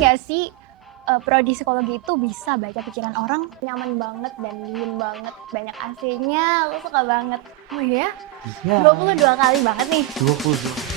nggak sih prodi psikologi itu bisa baca pikiran orang? Nyaman banget dan dingin banget, banyak AC-nya, aku suka banget. Oh iya? Iya. 22 kali banget nih. 22.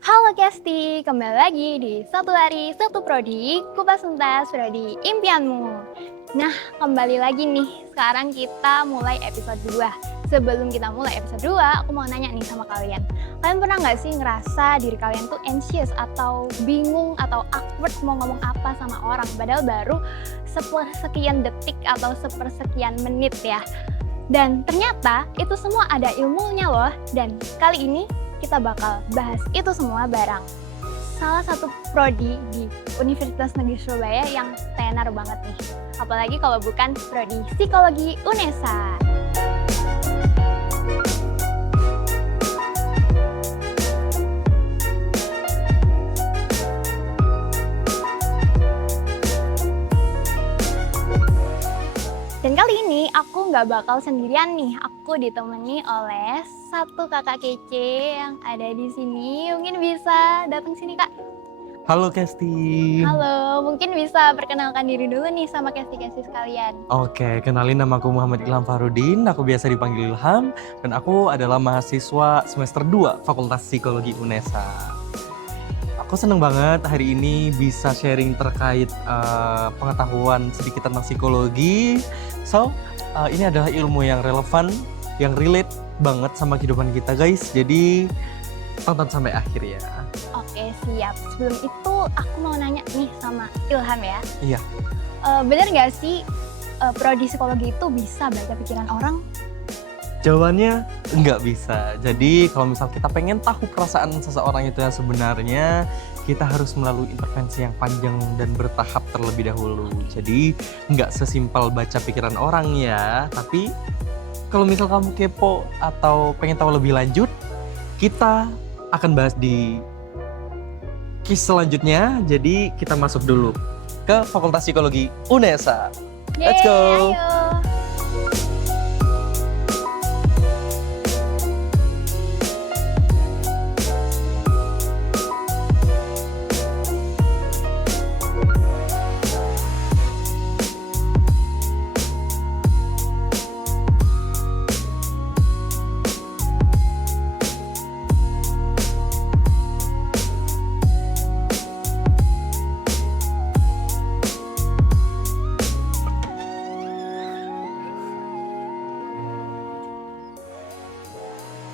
Halo Kesti, kembali lagi di Satu Hari Satu Prodi, Kupas Tuntas Prodi Impianmu. Nah, kembali lagi nih, sekarang kita mulai episode 2. Sebelum kita mulai episode 2, aku mau nanya nih sama kalian. Kalian pernah nggak sih ngerasa diri kalian tuh anxious atau bingung atau awkward mau ngomong apa sama orang, padahal baru sepersekian detik atau sepersekian menit ya. Dan ternyata itu semua ada ilmunya loh, dan kali ini kita bakal bahas itu semua bareng salah satu prodi di Universitas Negeri Surabaya yang tenar banget nih. Apalagi kalau bukan prodi Psikologi UNESA. Dan kali ini aku nggak bakal sendirian nih, aku ditemani oleh satu kakak kece yang ada di sini. Mungkin bisa datang sini kak. Halo Kesti. Halo, mungkin bisa perkenalkan diri dulu nih sama Kesti-Kesti sekalian. Oke, kenalin nama aku Muhammad Ilham Farudin, aku biasa dipanggil Ilham, dan aku adalah mahasiswa semester 2 Fakultas Psikologi UNESA. Aku seneng banget hari ini bisa sharing terkait pengetahuan sedikit tentang psikologi. So, ini adalah ilmu yang relevan, yang relate banget sama kehidupan kita guys. Jadi, tonton sampai akhir ya. Oke, siap. Sebelum itu aku mau nanya nih sama Ilham ya. Iya. Bener nggak sih prodi psikologi itu bisa baca pikiran orang? Jawabannya nggak bisa. Jadi kalau misal kita pengen tahu perasaan seseorang itu yang sebenarnya, kita harus melalui intervensi yang panjang dan bertahap terlebih dahulu. Jadi nggak sesimpel baca pikiran orang ya. Tapi kalau misal kamu kepo atau pengen tahu lebih lanjut, kita akan bahas di case selanjutnya. Jadi kita masuk dulu ke Fakultas Psikologi UNESA. Let's go! Yeay, ayo!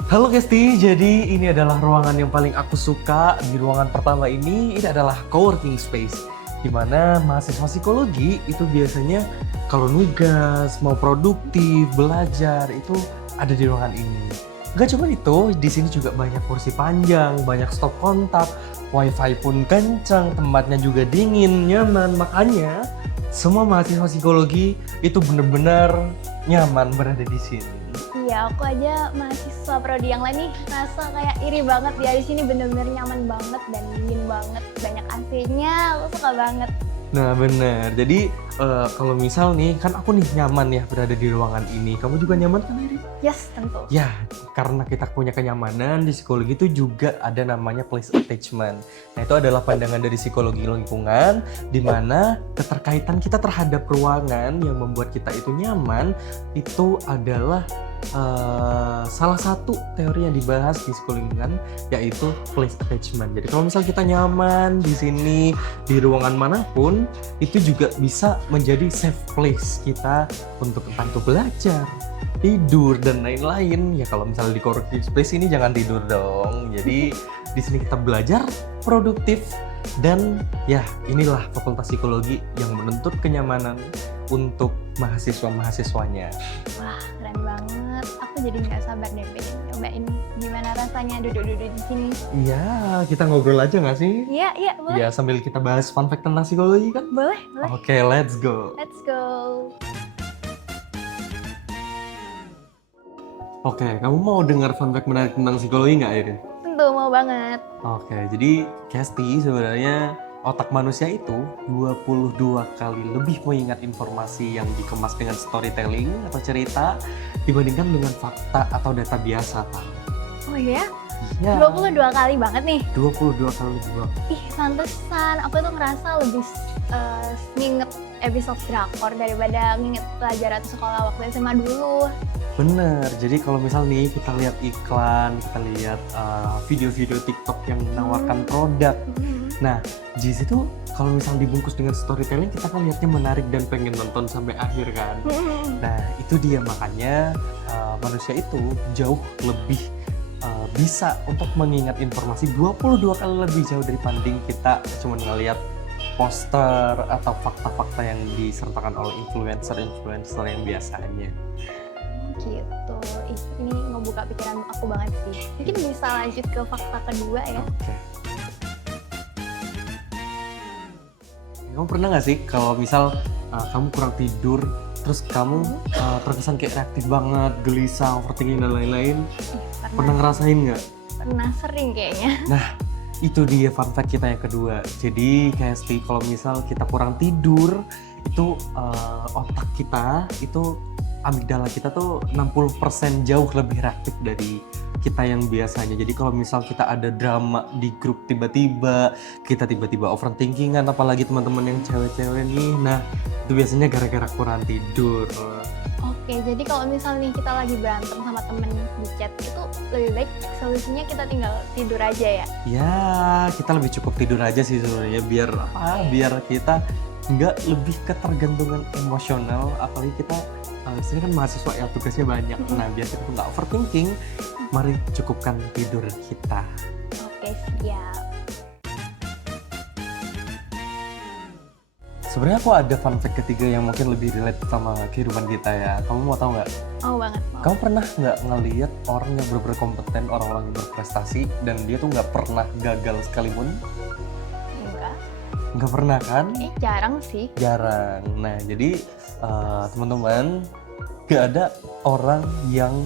Halo Kesti, jadi ini adalah ruangan yang paling aku suka. Di ruangan pertama ini adalah coworking space, di mana mahasiswa psikologi itu biasanya kalau nugas, mau produktif, belajar, itu ada di ruangan ini. Gak cuma itu, di sini juga banyak kursi panjang, banyak stop kontak, wifi pun kencang, tempatnya juga dingin, nyaman. Makanya semua mahasiswa psikologi itu benar-benar nyaman berada di sini. Iya, aku aja mahasiswa prodi yang lain nih rasa kayak iri banget ya, di sini bener-bener nyaman banget dan dingin banget, banyak AC-nya, aku suka banget. Nah bener, jadi kalau misal nih, kan aku nih nyaman ya berada di ruangan ini. Kamu juga nyaman kan Iri? Yes, tentu. Ya, karena kita punya kenyamanan, di psikologi itu juga ada namanya place attachment. Nah itu adalah pandangan dari psikologi lingkungan, di mana keterkaitan kita terhadap ruangan yang membuat kita itu nyaman, itu adalah salah satu teori yang dibahas di psikologi lingkungan, yaitu place attachment. Jadi kalau misal kita nyaman di sini, di ruangan manapun, itu juga bisa menjadi safe place kita untuk entah itu belajar, tidur, dan lain-lain. Ya kalau misalnya di coworking space ini jangan tidur dong. Jadi di sini kita belajar produktif, dan ya inilah Fakultas Psikologi yang menuntut kenyamanan untuk mahasiswa-mahasiswanya. Wah, keren banget. Aku aku jadi nggak sabar deh pengen cobain gimana rasanya duduk-duduk di sini. Iya, kita ngobrol aja nggak sih? Iya, iya, boleh. Iya, sambil kita bahas fun fact tentang psikologi kan? Boleh, boleh. Oke, let's go. Let's go. Oke, kamu mau dengar fun fact menarik tentang psikologi nggak, Irin? Tentu mau banget. Oke, jadi Kesti sebenarnya otak manusia itu 22 kali lebih mengingat informasi yang dikemas dengan storytelling atau cerita dibandingkan dengan fakta atau data biasa, Pak. Oh iya? Iya. 22 kali banget nih. 22 kali lebih banget. Ih, pantesan. Aku tuh ngerasa lebih nginget episode drakor daripada nginget pelajaran sekolah waktu SMA dulu. Bener, jadi kalau misal nih kita lihat iklan, kita lihat video-video TikTok yang menawarkan produk. Nah, di situ kalau misal dibungkus dengan storytelling, kita kan lihatnya menarik dan pengen nonton sampai akhir kan. Nah, itu dia makanya manusia itu jauh lebih bisa untuk mengingat informasi 22 kali lebih jauh dibanding kita cuma ngelihat poster atau fakta-fakta yang disertakan oleh influencer-influencer yang biasanya. Gitu. Ih, ini ngebuka pikiran aku banget sih. Mungkin bisa lanjut ke fakta kedua ya. Oke. Kamu pernah nggak sih kalau misal kamu kurang tidur, terus kamu terkesan kayak reaktif banget, gelisah, overthinking dan lain-lain? Pernah ngerasain nggak? Pernah sering kayaknya. Nah, itu dia fun fact kita yang kedua. Jadi kayak kalau misal kita kurang tidur, itu otak kita, itu amigdala kita tuh 60% jauh lebih reaktif dari kita yang biasanya. Jadi kalau misal kita ada drama di grup tiba-tiba overthinkingan, apalagi teman-teman yang cewek-cewek nih, nah itu biasanya gara-gara kurang tidur. Oke, jadi kalau misal nih kita lagi berantem sama temen di chat, itu lebih baik solusinya kita tinggal tidur aja ya? Ya, kita lebih cukup tidur aja sih sebenarnya, biar apa? Biar kita nggak lebih ketergantungan emosional, apalagi kita sini kan mahasiswa ya, tugasnya banyak. Nah, biar kita nggak overthinking, mari cukupkan tidur kita. Oke, siap. Sebenarnya aku ada fun fact ketiga yang mungkin lebih relate sama kehidupan kita ya. Kamu mau tahu nggak? Mau banget. Mau. Kamu pernah nggak ngelihat orang yang benar-benar kompeten, orang-orang yang berprestasi, dan dia tuh nggak pernah gagal sekalipun? Enggak. Nggak pernah kan? Jarang sih. Jarang. Nah, jadi teman-teman, gak ada orang yang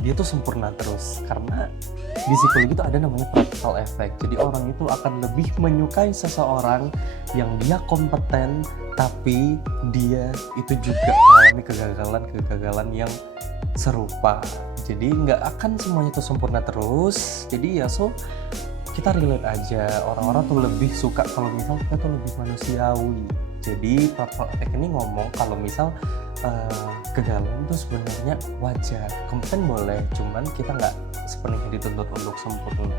dia tuh sempurna terus, karena di psikologi itu ada namanya practical effect. Jadi orang itu akan lebih menyukai seseorang yang dia kompeten, tapi dia itu juga mengalami kegagalan yang serupa. Jadi nggak akan semuanya itu sempurna terus. Jadi ya kita relate aja. Orang-orang tuh lebih suka kalau misal kita tuh lebih manusiawi. Jadi practical effect ini ngomong kalau misal kegagalan itu sebenarnya wajar, kompeten boleh, cuman kita nggak sepenuhnya dituntut untuk sempurna.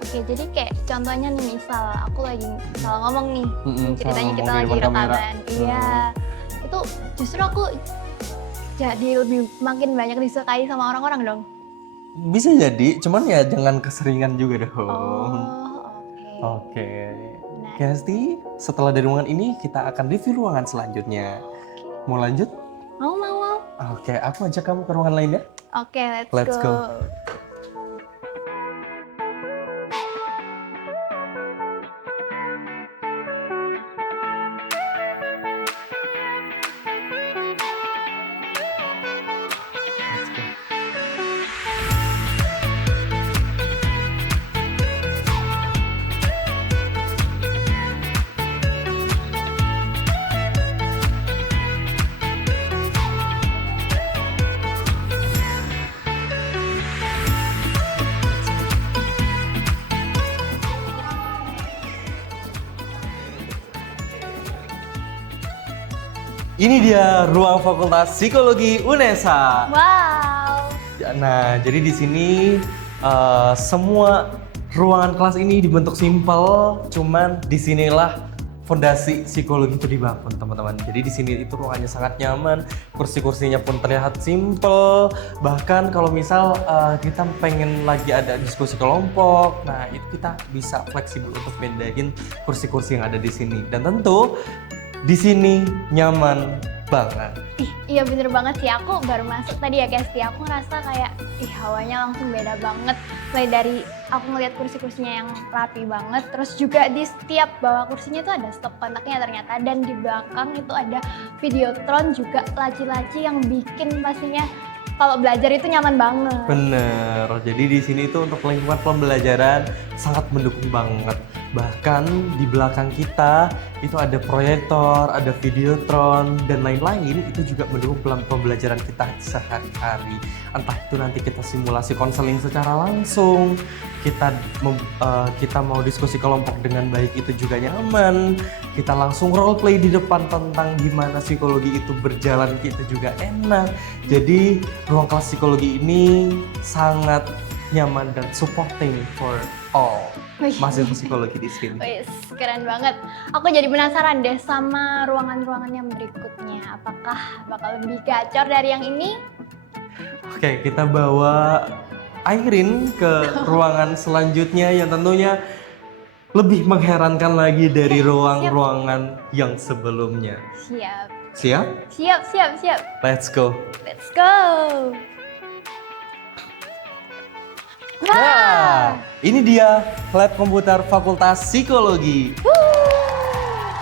Oke, jadi kayak contohnya nih, misal aku lagi salah ngomong nih, ceritanya kita ngomong lagi di depan kamera. rekaman. Iya, itu justru aku jadi lebih makin banyak disukai sama orang-orang dong. Bisa jadi, cuman ya jangan keseringan juga dong. Oh, oke. Oke. Nah, Kesti, setelah dari ruangan ini kita akan review ruangan selanjutnya. Mau lanjut? mau. Oke, aku ajak kamu ke ruangan lain ya. Oke, Let's go. Let's go. Ini dia ruang Fakultas Psikologi UNESA. Wow. Nah, jadi di sini semua ruangan kelas ini dibentuk simpel, cuman disinilah fondasi psikologi itu dibangun, teman-teman. Jadi di sini itu ruangannya sangat nyaman, kursi-kursinya pun terlihat simpel. Bahkan kalau misal kita pengen lagi ada diskusi kelompok, nah itu kita bisa fleksibel untuk pindahin kursi-kursi yang ada di sini. Dan tentu di sini nyaman banget. Ih, Iya bener banget sih, aku baru masuk tadi ya Kesti, aku ngerasa kayak hawanya langsung beda banget. Mulai dari aku ngeliat kursi-kursinya yang rapi banget, terus juga di setiap bawah kursinya itu ada stop kontaknya ternyata, dan di belakang itu ada videotron juga, laci-laci yang bikin pastinya kalau belajar itu nyaman banget. Bener, jadi di sini tuh untuk lingkungan pembelajaran sangat mendukung banget. Bahkan di belakang kita itu ada proyektor, ada videotron, dan lain-lain itu juga mendukung pembelajaran kita sehari-hari. Entah itu nanti kita simulasi konseling secara langsung, kita mau diskusi kelompok dengan baik itu juga nyaman, kita langsung role play di depan tentang gimana psikologi itu berjalan itu juga enak. Jadi ruang kelas psikologi ini sangat nyaman dan supporting for all mahasiswa psikologi di sini. Wih, keren banget. Aku jadi penasaran deh sama ruangan-ruangan yang berikutnya. Apakah bakal lebih gacor dari yang ini? Oke, kita bawa Airin ke ruangan selanjutnya yang tentunya lebih mengherankan lagi dari ruangan-ruangan yang sebelumnya. Siap. Siap? Siap. Let's go. Let's go. Nah, ini dia lab komputer Fakultas Psikologi.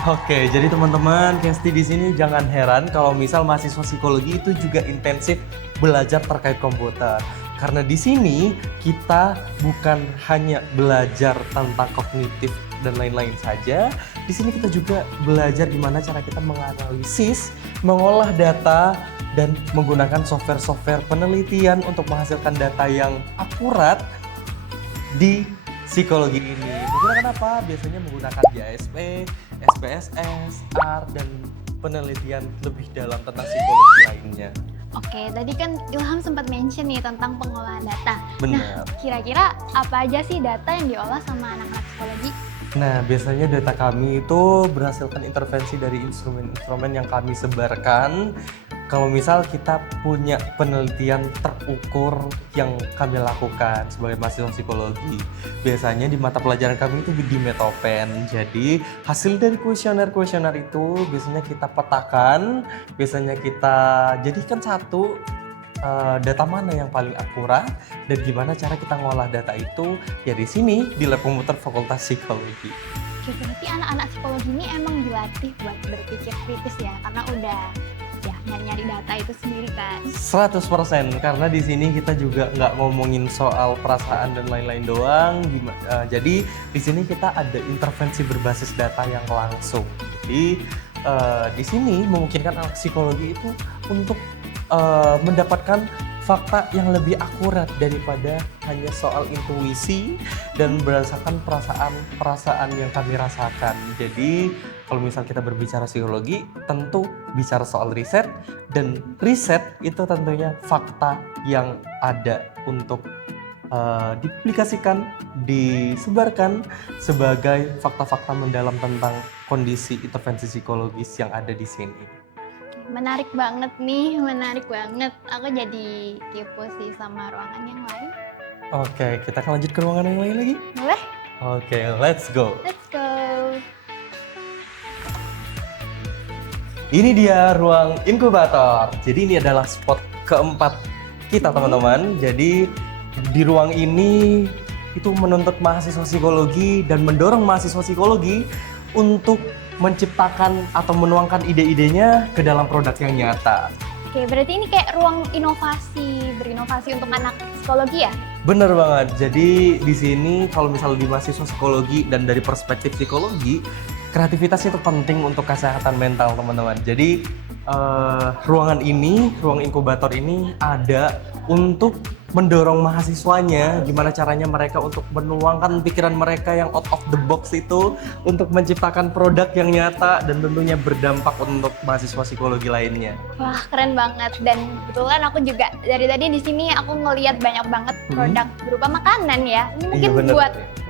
Oke, jadi teman-teman, Kesti di sini jangan heran kalau misal mahasiswa psikologi itu juga intensif belajar terkait komputer. Karena di sini kita bukan hanya belajar tentang kognitif dan lain-lain saja. Di sini kita juga belajar gimana cara kita menganalisis, mengolah data, dan menggunakan software-software penelitian untuk menghasilkan data yang akurat di psikologi ini. Menggunakan apa? Biasanya menggunakan JASP, SPSS, R, dan penelitian lebih dalam tentang psikologi lainnya. Oke, tadi kan Ilham sempat mention nih tentang pengolahan data. Benar. Nah, kira-kira apa aja sih data yang diolah sama anak-anak psikologi? Nah, biasanya data kami itu berdasarkan intervensi dari instrumen-instrumen yang kami sebarkan. Kalau misal kita punya penelitian terukur yang kami lakukan sebagai mahasiswa psikologi, biasanya di mata pelajaran kami itu di Metopen. Jadi hasil dari kuesioner-kuesioner itu biasanya kita petakan, biasanya kita jadikan satu data mana yang paling akurat dan gimana cara kita ngolah data itu ya di sini di lab komputer Fakultas Psikologi. Oke, berarti anak-anak psikologi ini emang dilatih buat berpikir kritis ya, karena udah ya nyari-nyari data itu sendiri kan. 100% karena di sini kita juga nggak ngomongin soal perasaan dan lain-lain doang. Jadi di sini kita ada intervensi berbasis data yang langsung. Jadi di sini memungkinkan anak psikologi itu untuk mendapatkan fakta yang lebih akurat daripada hanya soal intuisi dan berdasarkan perasaan yang kami rasakan. Jadi kalau misal kita berbicara psikologi, tentu bicara soal riset, dan riset itu tentunya fakta yang ada untuk diaplikasikan, disebarkan sebagai fakta-fakta mendalam tentang kondisi intervensi psikologis yang ada di sini. Menarik banget nih, menarik banget. Aku jadi kepo sih sama ruangan yang lain. Oke, kita akan lanjut ke ruangan yang lain lagi. Boleh? Oke, let's go. Let's go. Ini dia ruang inkubator. Jadi ini adalah spot keempat kita teman-teman. Jadi di ruang ini itu menuntut mahasiswa psikologi dan mendorong mahasiswa psikologi untuk menciptakan atau menuangkan ide-idenya ke dalam produk yang nyata. Oke, berarti ini kayak ruang inovasi, berinovasi untuk anak psikologi ya? Bener banget. Jadi di sini kalau misalnya di mahasiswa psikologi dan dari perspektif psikologi, kreativitas itu penting untuk kesehatan mental teman-teman. Jadi ruang inkubator ini ada untuk mendorong mahasiswanya gimana caranya mereka untuk menuangkan pikiran mereka yang out of the box itu untuk menciptakan produk yang nyata dan tentunya berdampak untuk mahasiswa psikologi lainnya. Wah, keren banget. Dan kebetulan aku juga dari tadi di sini aku ngelihat banyak banget produk berupa makanan ya. Ini mungkin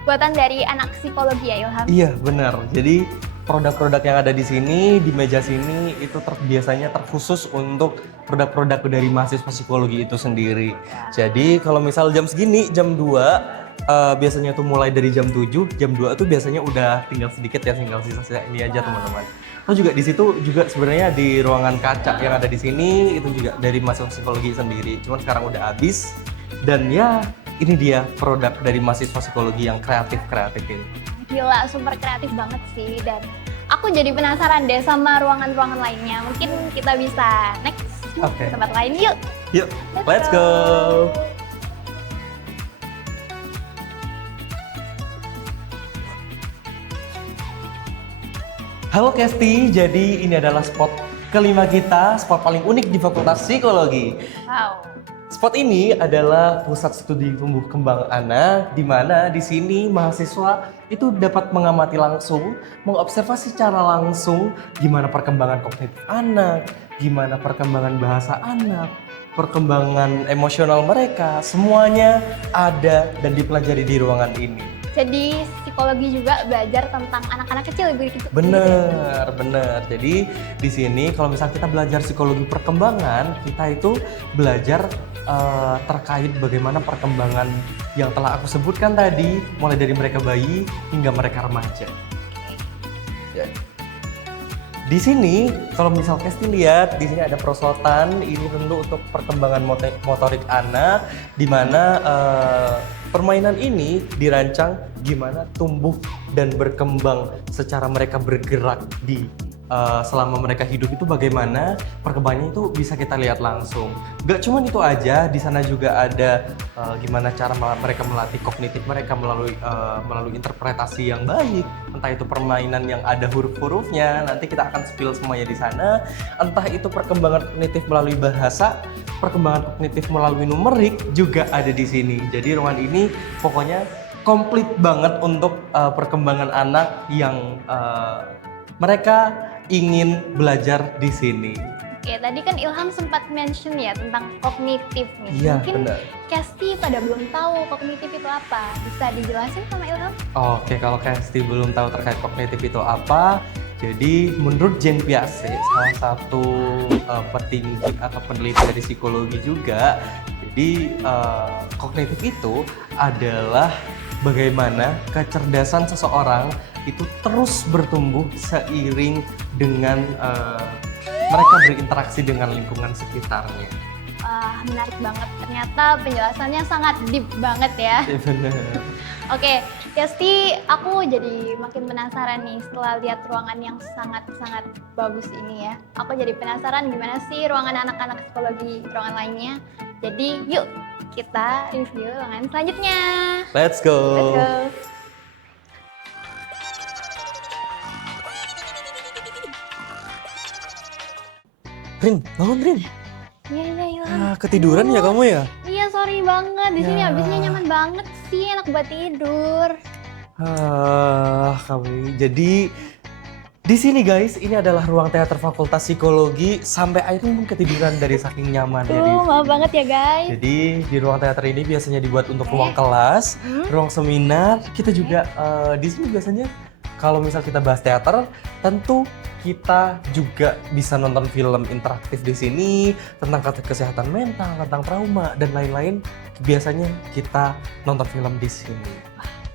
buatan dari anak psikologi ya, Ilham? Iya, benar. Jadi produk-produk yang ada di sini, di meja sini itu biasanya terkhusus untuk produk-produk dari mahasiswa psikologi itu sendiri. Jadi kalau misal jam segini, jam 2, biasanya tuh mulai dari jam 7, jam 2 tuh biasanya udah tinggal sedikit ya, tinggal sisa-sisa ini aja teman-teman. Oh juga di situ juga sebenarnya di ruangan kaca yang ada di sini itu juga dari mahasiswa psikologi sendiri. Cuman sekarang udah habis dan ya ini dia produk dari mahasiswa psikologi yang kreatif ini. Gila, super kreatif banget sih. Dan aku jadi penasaran deh sama ruangan-ruangan lainnya. Mungkin kita bisa next Oke. ke tempat lain yuk. Yuk, let's go. Halo Kesti, jadi ini adalah spot kelima kita, spot paling unik di Fakultas Psikologi. Wow. Spot ini adalah pusat studi tumbuh kembang anak, di mana di sini mahasiswa itu dapat mengamati langsung, mengobservasi secara langsung gimana perkembangan kognitif anak, gimana perkembangan bahasa anak, perkembangan emosional mereka, semuanya ada dan dipelajari di ruangan ini. Jadi psikologi juga belajar tentang anak-anak kecil begitu. Bener. Jadi di sini kalau misalnya kita belajar psikologi perkembangan, kita itu belajar terkait bagaimana perkembangan yang telah aku sebutkan tadi, mulai dari mereka bayi hingga mereka remaja. Ya. Di sini kalau misal Kesti lihat, di sini ada perosotan. Ini tentu untuk perkembangan motorik anak, di mana permainan ini dirancang gimana tumbuh dan berkembang secara mereka bergerak di selama mereka hidup itu bagaimana perkembangannya itu bisa kita lihat langsung. Gak cuma itu aja, di sana juga ada gimana cara mereka melatih kognitif mereka melalui interpretasi yang baik. Entah itu permainan yang ada huruf-hurufnya, nanti kita akan spill semuanya di sana. Entah itu perkembangan kognitif melalui bahasa, perkembangan kognitif melalui numerik juga ada di sini. Jadi ruangan ini pokoknya komplit banget untuk perkembangan anak yang mereka ingin belajar di sini. Oke, tadi kan Ilham sempat mention ya tentang kognitif nih. Iya, Mungkin benar. Kesti pada belum tahu kognitif itu apa. Bisa dijelasin sama Ilham? Oke, kalau Kesti belum tahu terkait kognitif itu apa, jadi menurut Jean Piaget, salah satu petinggi atau peneliti dari psikologi juga, jadi kognitif itu adalah bagaimana kecerdasan seseorang itu terus bertumbuh seiring dengan mereka berinteraksi dengan lingkungan sekitarnya. Menarik banget. Ternyata penjelasannya sangat deep banget ya. Ya benar. Oke, Kesti, aku jadi makin penasaran nih setelah lihat ruangan yang sangat-sangat bagus ini ya. Aku jadi penasaran gimana sih ruangan anak-anak psikologi ruangan lainnya. Jadi yuk kita review ruangan selanjutnya. Let's go. Let's go. Rin, bangun Rin. Iya, Ilham. Ketiduran ya kamu ya? Iya, sorry banget. Di sini Ya. habisnya nyaman banget sih, enak buat tidur. Kamu. Jadi di sini guys, ini adalah ruang teater Fakultas Psikologi. Sampai akhirnya mungkin ketiduran dari saking nyamannya. Maaf banget ya guys. Jadi di ruang teater ini biasanya dibuat untuk ruang kelas, ruang seminar. Kita juga di sini biasanya kalau misal kita bahas teater, tentu kita juga bisa nonton film interaktif di sini tentang kesehatan mental, tentang trauma dan lain-lain. Biasanya kita nonton film di sini.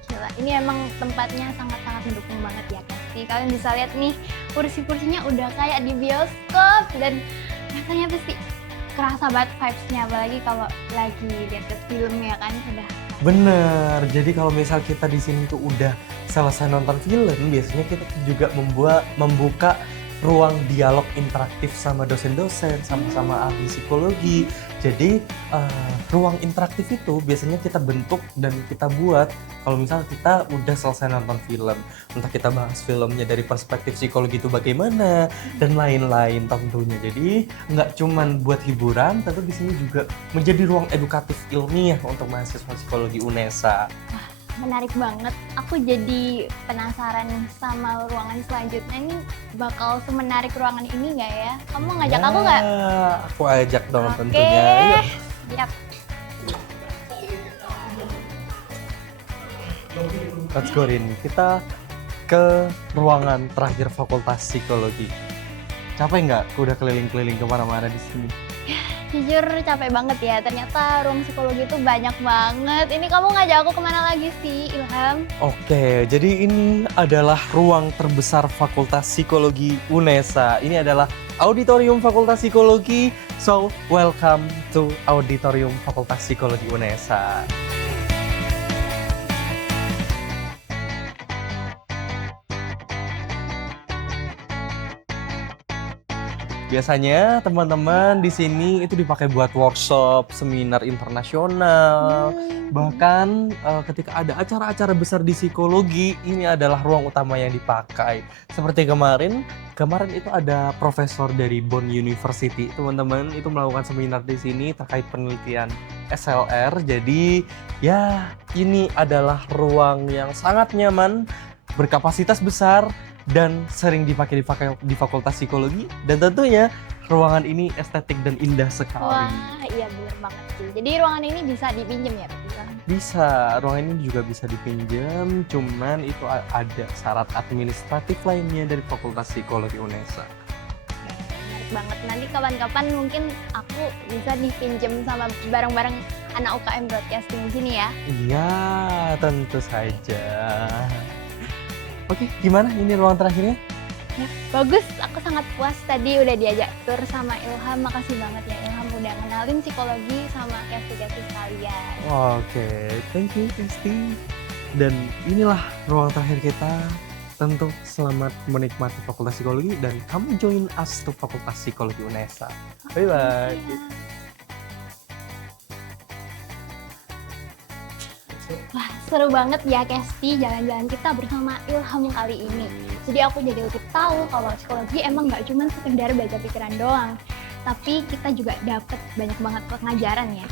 Gila, ini emang tempatnya sangat-sangat mendukung banget ya Kesti. Kalian bisa lihat nih, kursi-kursinya udah kayak di bioskop dan rasanya pasti kerasa banget vibes-nya, apalagi kalau lagi lihat film ya kan, udah. Bener, jadi kalau misal kita di sini tuh udah selesai nonton film, biasanya kita tuh juga membuka ruang dialog interaktif sama dosen-dosen, sama-sama ahli psikologi. Jadi ruang interaktif itu biasanya kita bentuk dan kita buat kalau misal kita udah selesai nonton film. Entah kita bahas filmnya dari perspektif psikologi itu bagaimana dan lain-lain tentunya. Jadi nggak cuman buat hiburan, tapi di sini juga menjadi ruang edukatif ilmiah untuk mahasiswa psikologi UNESA. Menarik banget. Aku jadi penasaran sama ruangan selanjutnya ini bakal semenarik ruangan ini nggak ya? Kamu ngajak aku nggak? Aku ajak dong Oke. tentunya. Yuk. Siap. Let's go Rin. Kita ke ruangan terakhir Fakultas Psikologi. Capek nggak? Aku udah keliling-keliling kemana-mana di sini. Jujur capek banget ya, ternyata ruang psikologi itu banyak banget. Ini kamu ngajak aku kemana lagi sih, Ilham? Oke, jadi ini adalah ruang terbesar Fakultas Psikologi UNESA. Ini adalah auditorium Fakultas Psikologi. So, welcome to auditorium Fakultas Psikologi UNESA. Biasanya teman-teman di sini itu dipakai buat workshop, seminar internasional. Bahkan ketika ada acara-acara besar di psikologi, ini adalah ruang utama yang dipakai. Seperti kemarin itu ada profesor dari Bonn University, teman-teman, itu melakukan seminar di sini terkait penelitian SLR. Jadi ya ini adalah ruang yang sangat nyaman, berkapasitas besar, dan sering dipakai di Fakultas Psikologi, dan tentunya ruangan ini estetik dan indah sekali. Wah, iya bener banget sih. Jadi ruangan ini bisa dipinjam ya, Pak Ilham? Bisa, ruangan ini juga bisa dipinjam, cuman itu ada syarat administratif lainnya dari Fakultas Psikologi UNESA. Oke, menarik banget. Nanti kapan-kapan mungkin aku bisa dipinjam sama bareng-bareng anak UKM Broadcasting di sini ya. Iya, tentu saja. Oke, gimana ini ruang terakhirnya? Ya, bagus. Aku sangat puas tadi udah diajak tur sama Ilham. Makasih banget ya Ilham udah kenalin psikologi sama Kesti-Kesti sekalian. Oke, thank you Kesti. Dan inilah ruang terakhir kita. Tentu selamat menikmati Fakultas Psikologi dan kamu join us to Fakultas Psikologi UNESA. Bye-bye. Wah, seru banget ya Kesti jalan-jalan kita bersama Ilham kali ini. Jadi aku jadi lebih tahu kalau psikologi emang nggak cuma sekedar baca pikiran doang, tapi kita juga dapat banyak banget pengajaran ya.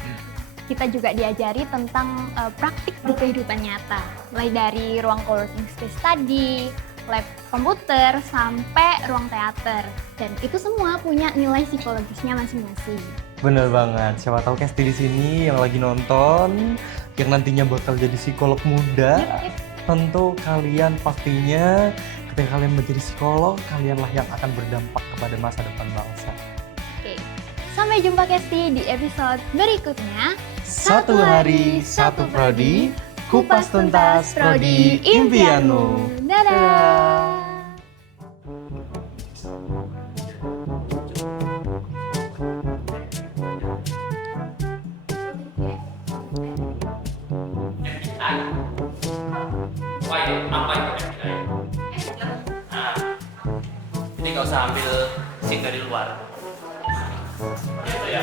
Kita juga diajari tentang praktik di kehidupan nyata, mulai dari ruang co-working space tadi, lab komputer, sampai ruang teater. Dan itu semua punya nilai psikologisnya masing-masing. Bener banget. Siapa tahu Kesti di sini yang lagi nonton, yang nantinya bakal jadi psikolog muda. Yep. Tentu kalian pastinya ketika kalian menjadi psikolog, kalianlah yang akan berdampak kepada masa depan bangsa. Oke, sampai jumpa Kesti di episode berikutnya. Satu hari, satu prodi, kupas tuntas prodi impianmu. Dadah. Apa itu FBI? Nah, jadi nggak usah ambil SIM dari luar. Gitu ya.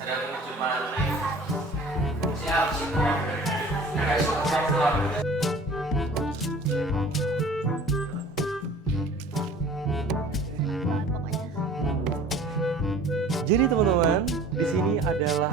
Ada menuju mana? Siap. Jadi teman-teman, di sini adalah